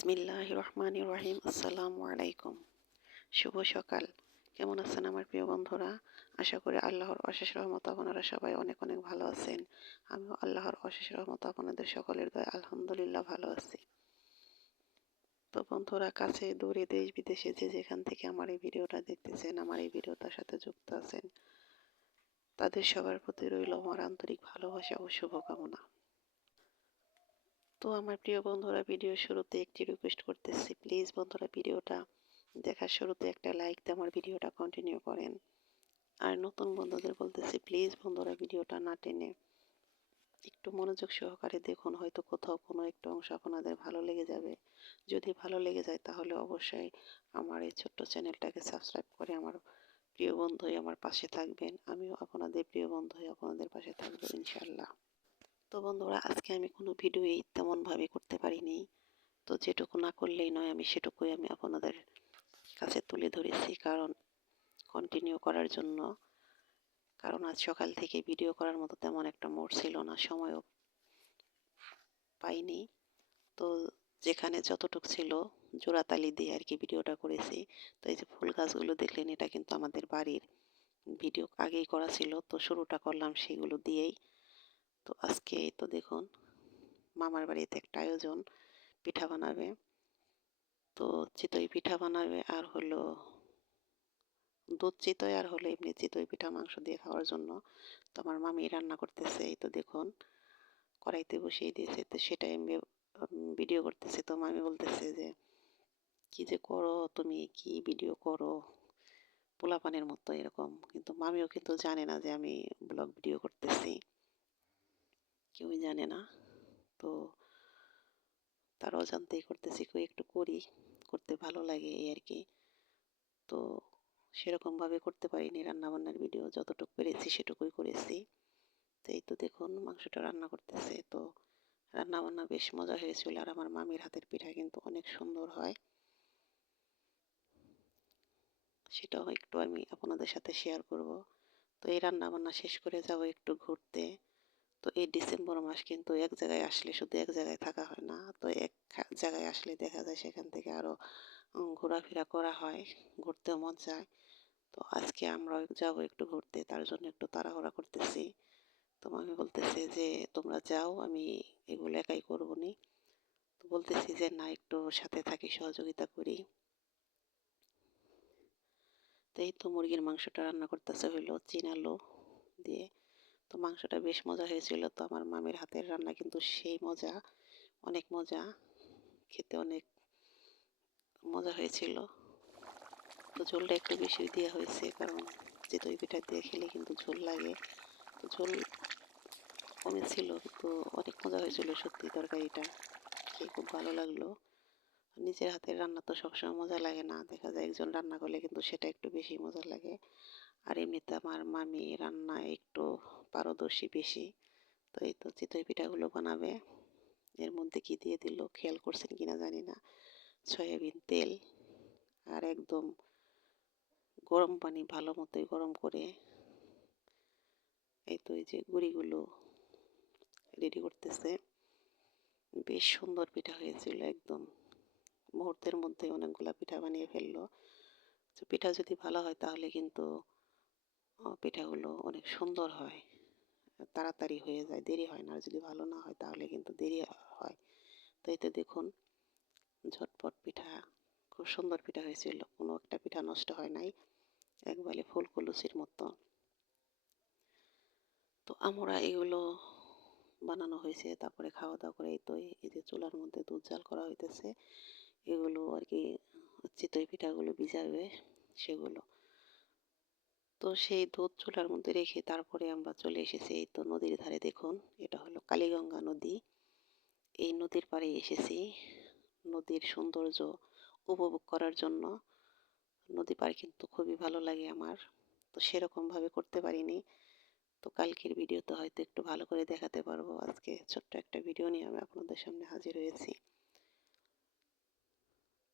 বিসমিল্লাহির রহমানির রহিম। আসসালামু আলাইকুম। শুভ সকাল। কেমন আছেন আমার প্রিয় বন্ধুরা? আশা করি আল্লাহর অশেষ রহমতে আপনারা সবাই অনেক অনেক ভালো আছেন। আমিও আল্লাহর অশেষ রহমতে আপনাদের সকলের দয়ায় আলহামদুলিল্লাহ ভালো আছি। তো বন্ধুরা, কাছে দূরে দেশ বিদেশে যে যেখান থেকে আমার এই ভিডিওটা দেখতেছেন, আমার এই ভিডিওটার সাথে যুক্ত আছেন, তাদের সবার প্রতি রইল আমার আন্তরিক ভালোবাসা ও শুভকামনা। তো আমার প্রিয় বন্ধুরা, ভিডিও শুরুতে একটি রিকোয়েস্ট করতেছি, প্লিজ বন্ধুরা ভিডিওটা দেখার শুরুতে একটা লাইক দিয়ে আমার ভিডিওটা কন্টিনিউ করেন। আর নতুন বন্ধুদের বলতেছি, প্লিজ বন্ধুরা ভিডিওটা না টেনে একটু মনোযোগ সহকারে দেখুন, হয়তো কোথাও কোনো একটা অংশ আপনাদের ভালো লেগে যাবে। যদি ভালো লেগে যায় তাহলে অবশ্যই আমার এই ছোট্ট চ্যানেলটাকে সাবস্ক্রাইব করে আমার প্রিয় বন্ধু হয়ে আমার পাশে থাকবেন। আমিও আপনাদের প্রিয় বন্ধু হয়ে আপনাদের পাশে থাকবো ইনশাল্লাহ। তো বন্ধুরা, আজকে আমি কোনো ভিডিওই তেমনভাবে করতে পারিনি। তো যেটুকু না করলেই নয়, আমি সেটুকুই আমি আপনাদের কাছে তুলে ধরেছি, কারণ কন্টিনিউ করার জন্য। কারণ আজ সকাল থেকে ভিডিও করার মতো তেমন একটা মুড ছিল না, সময়ও পাইনি। তো যেখানে যতটুক ছিল জোড়াতালি দিয়ে আর কি ভিডিওটা করেছি। তো এই যে ফুল গাছগুলো দেখলেন, এটা কিন্তু আমাদের বাড়ির ভিডিও আগেই করা ছিল, তো শুরুটা করলাম সেগুলো দিয়েই। তো আজকে এই তো দেখুন, মামার বাড়িতে একটা আয়োজন, পিঠা বানাবে। তো চিতই পিঠা বানাবে, আর হলো দুধ চিতই, আর হলো এমনি চিতই পিঠা মাংস দিয়ে খাওয়ার জন্য। তো আমার মামি রান্না করতেছে, এই তো দেখুন কড়াইতে বসিয়ে দিয়েছে। তো সেটাই আমি ভিডিও করতেছি। তো মামি বলতেছে যে, কি যে করো তুমি, কি ভিডিও করো পোলাপানের মতো এরকম। কিন্তু মামিও কিন্তু জানে না যে আমি ব্লগ ভিডিও করতেছি, কেউই জানে না। তো তার অজান্তেই করতেছি, কই একটু করি, করতে ভালো লাগে এই আর কি। তো সেরকমভাবে করতে পারিনি রান্নাবান্নার ভিডিও, যতটুকু পেরেছি সেটুকুই করেছি। তো এই তো দেখুন মাংসটা রান্না করতেছে। তো রান্নাবান্না বেশ মজা হয়েছিল, আর আমার মামির হাতের পিঠা কিন্তু অনেক সুন্দর হয়, সেটাও একটু আমি আপনাদের সাথে শেয়ার করব। তো এই রান্নাবান্না শেষ করে যাব একটু ঘুরতে। তো এই ডিসেম্বর মাস কিন্তু এক জায়গায় আসলে শুধু এক জায়গায় থাকা হয় না, তো এক জায়গায় আসলে দেখা যায় সেখান থেকে আরও ঘোরাফেরা করা হয়, ঘুরতেও মন চায়। তো আজকে আমরাও যাব একটু ঘুরতে, তার জন্য একটু তাড়াহুড়া করতেছি। তো মামি বলতেছে যে তোমরা যাও, আমি এগুলো একাই করবো নি। তো বলতেছি যে না, একটু সাথে থাকি, সহযোগিতা করি। তো এই তো মুরগির মাংসটা রান্না করতেছে হইলো আলু দিয়ে। তো মাংসটা বেশ মজা হয়েছিল। তো আমার মামির হাতের রান্না কিন্তু সেই মজা, অনেক মজা, খেতে অনেক মজা হয়েছিল। তো ঝোলটা একটু বেশি দেওয়া হয়েছে, কারণ চিতই পিঠা দিয়ে খেলে কিন্তু ঝোল লাগে। তো ঝোল কমেছিল, কিন্তু অনেক মজা হয়েছিল সত্যি। তরকারিটা খেয়ে খুব ভালো লাগলো। নিজের হাতের রান্না তো সবসময় মজা লাগে না, দেখা যায় একজন রান্না করলে কিন্তু সেটা একটু বেশি মজা লাগে। আর এমনিতে আমার মামি রান্নায় একটু পারদর্শী বেশি। তো এই তো চিতই পিঠাগুলো বানাবে। এর মধ্যে কি দিয়ে দিল খেয়াল করছেন কিনা জানি না, সয়াবিন তেল আর একদম গরম পানি ভালো মতোই গরম করে এই তো এই যে গুঁড়িগুলো রেডি করতেছে। বেশ সুন্দর পিঠা হয়েছিল, একদম মুহূর্তের মধ্যে অনেকগুলা পিঠা বানিয়ে ফেললো। তো পিঠা যদি ভালো হয় তাহলে কিন্তু পিঠাগুলো অনেক সুন্দর হয়, তাড়াতাড়ি হয়ে যায়, দেরি হয় না। আর যদি ভালো না হয় তাহলে কিন্তু দেরি হয়। তো এই তো দেখুন ঝটপট পিঠা, খুব সুন্দর পিঠা হয়েছিল, কোনো একটা পিঠা নষ্ট হয় নাই, একবারে ফুলকলুচির মতো। তো আমরা এগুলো বানানো হয়েছে, তারপরে খাওয়া দাওয়া করে এই তো এই যে চুলার মধ্যে দুধ জাল করা হইতেছে, এগুলো আর কি চিতই পিঠাগুলো ভিজাবে সেগুলো। তো সেই দুধ চুলার মধ্যে রেখে তারপরে আমরা চলে এসেছি এই তো নদীর ধারে। দেখুন এটা হলো কালীগঙ্গা নদী। এই নদীর পাড়ে এসেছি নদীর সৌন্দর্য উপভোগ করার জন্য। নদী পাড়ে কিন্তু খুবই ভালো লাগে আমার, তো সেরকমভাবে করতে পারিনি। তো কালকের ভিডিওতে হয়তো একটু ভালো করে দেখাতে পারবো। আজকে ছোট্ট একটা ভিডিও নিয়ে আমি আপনাদের সামনে হাজির হয়েছি।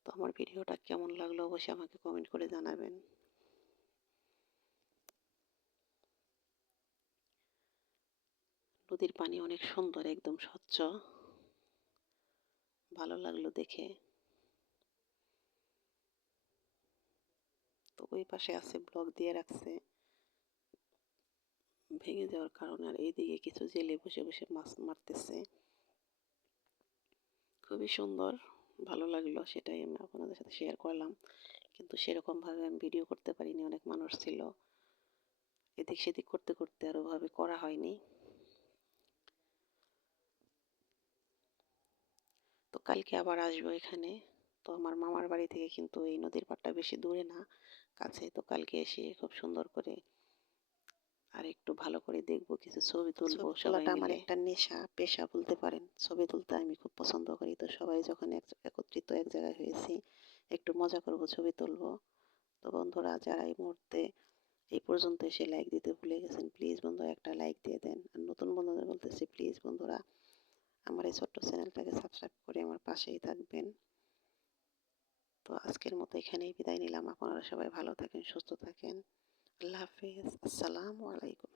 তো আমার ভিডিওটা কেমন লাগলো অবশ্যই আমাকে কমেন্ট করে জানাবেন। নদীর পানি অনেক সুন্দর, একদম স্বচ্ছ, ভালো লাগলো দেখে। তো ওই পাশে আছে ব্লক দিয়ে রাখছে ভেঙে যাওয়ার কারণে। আর এইদিকে কিছু জেলে বসে বসে মাছ মারতেছে। খুবই সুন্দর, ভালো লাগলো, সেটাই আমি আপনাদের সাথে শেয়ার করলাম। কিন্তু সেরকমভাবে আমি ভিডিও করতে পারিনি, অনেক মানুষ ছিল, এদিক সেদিক করতে করতে আর ওভাবে করা হয়নি। তো কালকে আবার আসবো এখানে। তো আমার মামার বাড়ি থেকে কিন্তু এই নদীর পাড়টা বেশি দূরে না, কাছে। তো কালকে এসে খুব সুন্দর করে আর একটু ভালো করে দেখবো, কিছু ছবি তুলবো সবাই মিলে। আমার একটা নেশা, পেশা বলতে পারেন। ছবি তুলতে আমি খুব পছন্দ করি। তো সবাই যখন একত্রিত এক জায়গায় হয়েছি, একটু মজা করব, ছবি তুলবো। তো বন্ধুরা, যারা এই মুহূর্তে এই পর্যন্ত এসে লাইক দিতে ভুলে গেছেন, প্লিজ বন্ধুরা একটা লাইক দিয়ে দেন। আর নতুন বন্ধুদের বলতেছি, প্লিজ বন্ধুরা আমার এই ছোট্ট চ্যানেলটাকে সাবস্ক্রাইব করে আমার পাশেই থাকবেন। তো আজকের মতো এখানেই বিদায় নিলাম। আপনারা সবাই ভালো থাকেন, সুস্থ থাকেন। আল্লাহ হাফিজ, আসসালামু আলাইকুম।